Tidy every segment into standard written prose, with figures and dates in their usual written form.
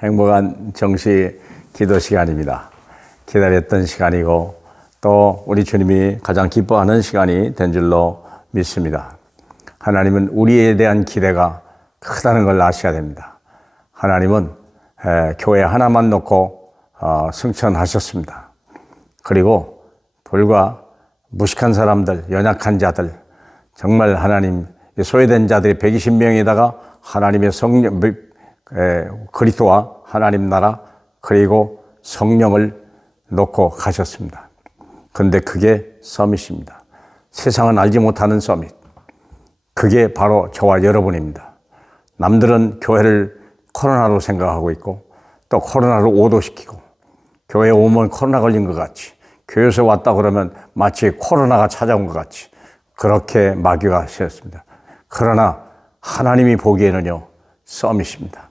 행복한 정시 기도 시간입니다. 기다렸던 시간이고 또 우리 주님이 가장 기뻐하는 시간이 된 줄로 믿습니다. 하나님은 우리에 대한 기대가 크다는 걸 아셔야 됩니다. 하나님은 교회 하나만 놓고 승천하셨습니다. 그리고 불과 무식한 사람들, 연약한 자들, 정말 하나님 소외된 자들이 120명에다가 하나님의 성령, 그리스도와 하나님 나라 그리고 성령을 놓고 가셨습니다. 그런데 그게 서밋입니다. 세상은 알지 못하는 서밋. 그게 바로 저와 여러분입니다. 남들은 교회를 코로나로 생각하고 있고 또 코로나로 오도시키고 교회에 오면 코로나 걸린 것 같이 교회에서 왔다 그러면 마치 코로나가 찾아온 것 같이 그렇게 마귀가 씌었습니다. 그러나 하나님이 보기에는요 서밋입니다.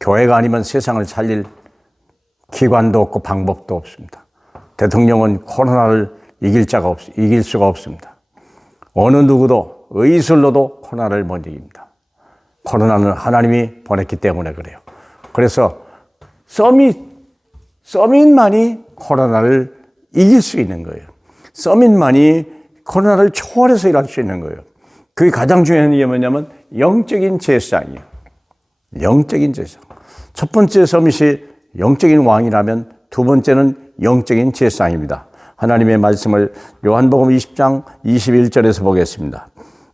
교회가 아니면 세상을 살릴 기관도 없고 방법도 없습니다. 대통령은 코로나를 이길 수가 없습니다. 어느 누구도 의술로도 코로나를 못 이깁니다. 코로나는 하나님이 보냈기 때문에 그래요. 그래서 서밋만이 코로나를 이길 수 있는 거예요. 서밋만이 코로나를 초월해서 일할 수 있는 거예요. 그게 가장 중요한 게 뭐냐면 영적인 제사장이에요. 영적인 제사장. 첫 번째 서밋이 영적인 왕이라면 두 번째는 영적인 제사장입니다. 하나님의 말씀을 요한복음 20장 21절에서 보겠습니다.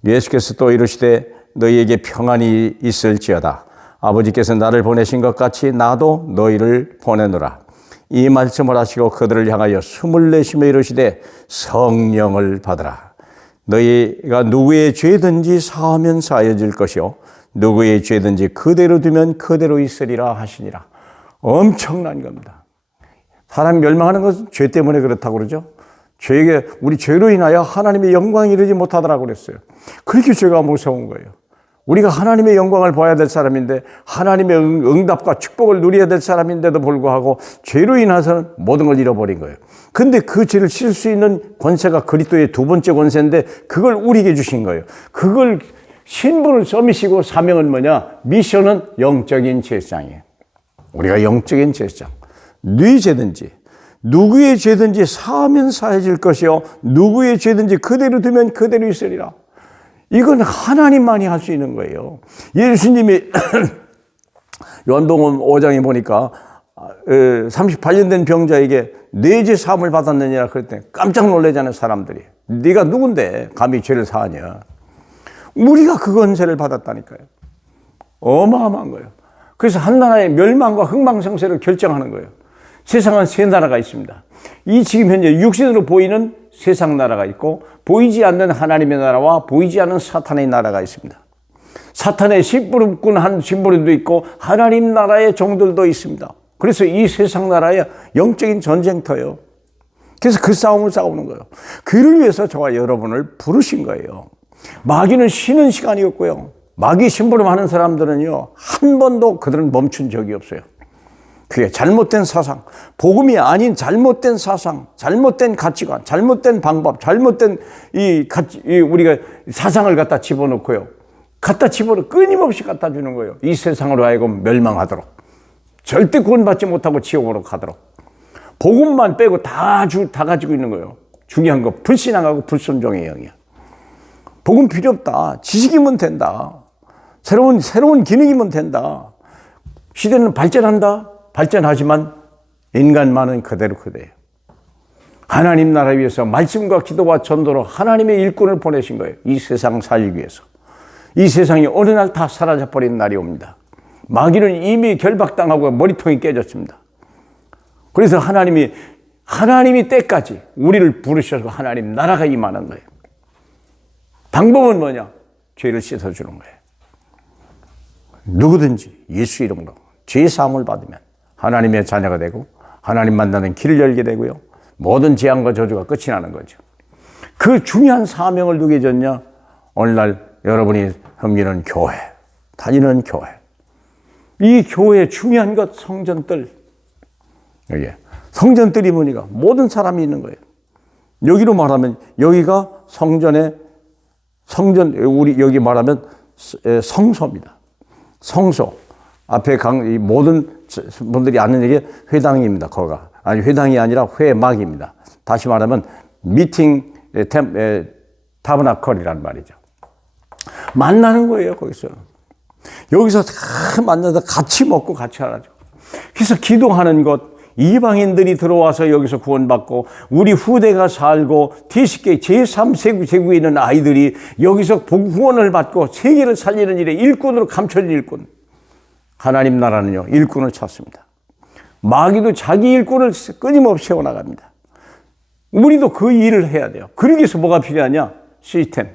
예수께서 또 이르시되 너희에게 평안이 있을지어다. 아버지께서 나를 보내신 것 같이 나도 너희를 보내노라. 이 말씀을 하시고 그들을 향하여 숨을 내쉬며 이르시되 성령을 받으라. 너희가 누구의 죄든지 사하면 사해질 것이요 누구의 죄든지 그대로 두면 그대로 있으리라 하시니라. 엄청난 겁니다. 사람이 멸망하는 것은 죄 때문에 그렇다고 그러죠. 우리 죄로 인하여 하나님의 영광이 이르지 못하더라고 그랬어요. 그렇게 죄가 무서운 거예요. 우리가 하나님의 영광을 봐야 될 사람인데 하나님의 응답과 축복을 누려야 될 사람인데도 불구하고 죄로 인해서는 모든 걸 잃어버린 거예요. 근데 그 죄를 칠 수 있는 권세가 그리스도의 두 번째 권세인데 그걸 우리에게 주신 거예요. 그걸 신분을 써미시고 사명은 뭐냐? 미션은 영적인 제사장이에요. 우리가 영적인 제사장. 네 죄든지 누구의 죄든지 사하면 사해질 것이요 누구의 죄든지 그대로 두면 그대로 있으리라. 이건 하나님만이 할 수 있는 거예요. 예수님이 요한복음 5장에 보니까 38년 된 병자에게 네 죄 사함을 받았느냐 그랬더니 깜짝 놀라잖아요. 사람들이. 네가 누군데 감히 죄를 사하냐. 우리가 그 권세를 받았다니까요. 어마어마한 거예요. 그래서 한 나라의 멸망과 흥망성쇠를 결정하는 거예요. 세상은 세 나라가 있습니다. 이 지금 현재 육신으로 보이는 세상 나라가 있고 보이지 않는 하나님의 나라와 보이지 않는 사탄의 나라가 있습니다. 사탄의 심부름꾼 한 심부름도 있고 하나님 나라의 종들도 있습니다. 그래서 이 세상 나라의 영적인 전쟁터예요. 그래서 그 싸움을 싸우는 거예요. 그를 위해서 저와 여러분을 부르신 거예요. 마귀는 쉬는 시간이 없고요. 마귀 심부름하는 사람들은요 한 번도 그들은 멈춘 적이 없어요. 그게 잘못된 사상, 복음이 아닌 잘못된 사상, 잘못된 가치관, 잘못된 방법, 잘못된 우리가 사상을 갖다 집어넣고요. 끊임없이 갖다 주는 거예요. 이 세상으로 하여금 멸망하도록. 절대 구원받지 못하고 지옥으로 가도록. 복음만 빼고 다 가지고 있는 거예요. 중요한 거 불신앙하고 불순종의 영이야. 복음 필요 없다. 지식이면 된다. 새로운 기능이면 된다. 시대는 발전한다. 발전하지만 인간만은 그대로예요. 하나님 나라 위해서 말씀과 기도와 전도로 하나님의 일꾼을 보내신 거예요. 이 세상 살기 위해서. 이 세상이 어느 날 다 사라져버린 날이 옵니다. 마귀는 이미 결박당하고 머리통이 깨졌습니다. 그래서 하나님이 때까지 우리를 부르셔서 하나님 나라가 임하는 거예요. 방법은 뭐냐? 죄를 씻어주는 거예요. 누구든지 예수 이름으로 죄 사함을 받으면 하나님의 자녀가 되고 하나님 만나는 길을 열게 되고요. 모든 재앙과 저주가 끝이 나는 거죠. 그 중요한 사명을 누게 줬냐? 오늘날 여러분이 섬기는 교회, 다니는 교회. 이 교회의 중요한 것 성전들. 성전들이 뭐니까 모든 사람이 있는 거예요. 여기로 말하면 여기가 성전 우리 여기 말하면 성소입니다. 성소. 앞에 이 모든 분들이 아는 얘기 회당입니다. 거가. 아니, 회당이 아니라 회막입니다. 다시 말하면 미팅 타버나클이라는 말이죠. 만나는 거예요, 거기서. 여기서 다 만나서 같이 먹고 같이 하죠. 그래서 기도하는 것, 이방인들이 들어와서 여기서 구원받고 우리 후대가 살고 뒤쉽게 제3세구에 있는 아이들이 여기서 구원을 받고 세계를 살리는 일에 일꾼으로 감춰진 일꾼. 하나님 나라는요, 일꾼을 찾습니다. 마귀도 자기 일꾼을 끊임없이 세워나갑니다. 우리도 그 일을 해야 돼요. 그러기 위해서 뭐가 필요하냐? 시스템.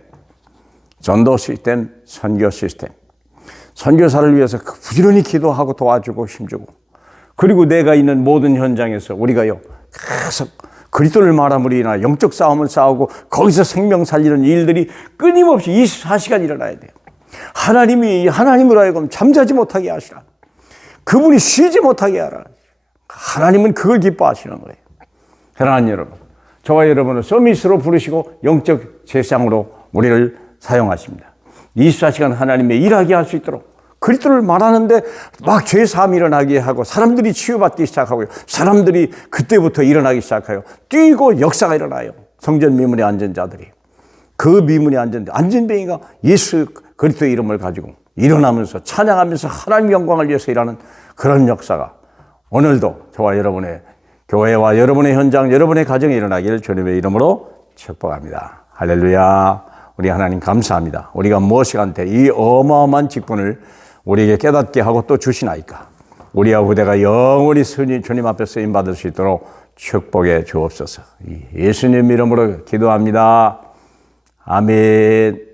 전도 시스템, 선교 시스템. 선교사를 위해서 부지런히 기도하고 도와주고 힘주고, 그리고 내가 있는 모든 현장에서 우리가요 계속 그리스도를 말함으로 인하여 영적 싸움을 싸우고 거기서 생명 살리는 일들이 끊임없이 24시간 일어나야 돼요. 하나님이 하나님으로 하여금 잠자지 못하게 하시라. 그분이 쉬지 못하게 하라. 하나님은 그걸 기뻐하시는 거예요. 사랑하는 여러분, 저와 여러분을 서밋으로 부르시고 영적 제상으로 우리를 사용하십니다. 24시간 하나님의 일하게 할 수 있도록 그리스도를 말하는데 막 죄사함이 일어나게 하고 사람들이 치유받기 시작하고요. 사람들이 그때부터 일어나기 시작해요. 뛰고 역사가 일어나요. 성전 미문에 앉은 자들이. 그 미문에 앉은 안진뱅이가 예수 그리스도의 이름을 가지고 일어나면서 찬양하면서 하나님 영광을 위해서 일하는 그런 역사가 오늘도 저와 여러분의 교회와 여러분의 현장, 여러분의 가정에 일어나기를 주님의 이름으로 축복합니다. 할렐루야. 우리 하나님 감사합니다. 우리가 무엇이간테 이 어마어마한 직분을 우리에게 깨닫게 하고 또 주시나이까. 우리와 후대가 영원히 주님 앞에 쓰임받을 수 있도록 축복해 주옵소서. 예수님 이름으로 기도합니다. 아멘.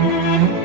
주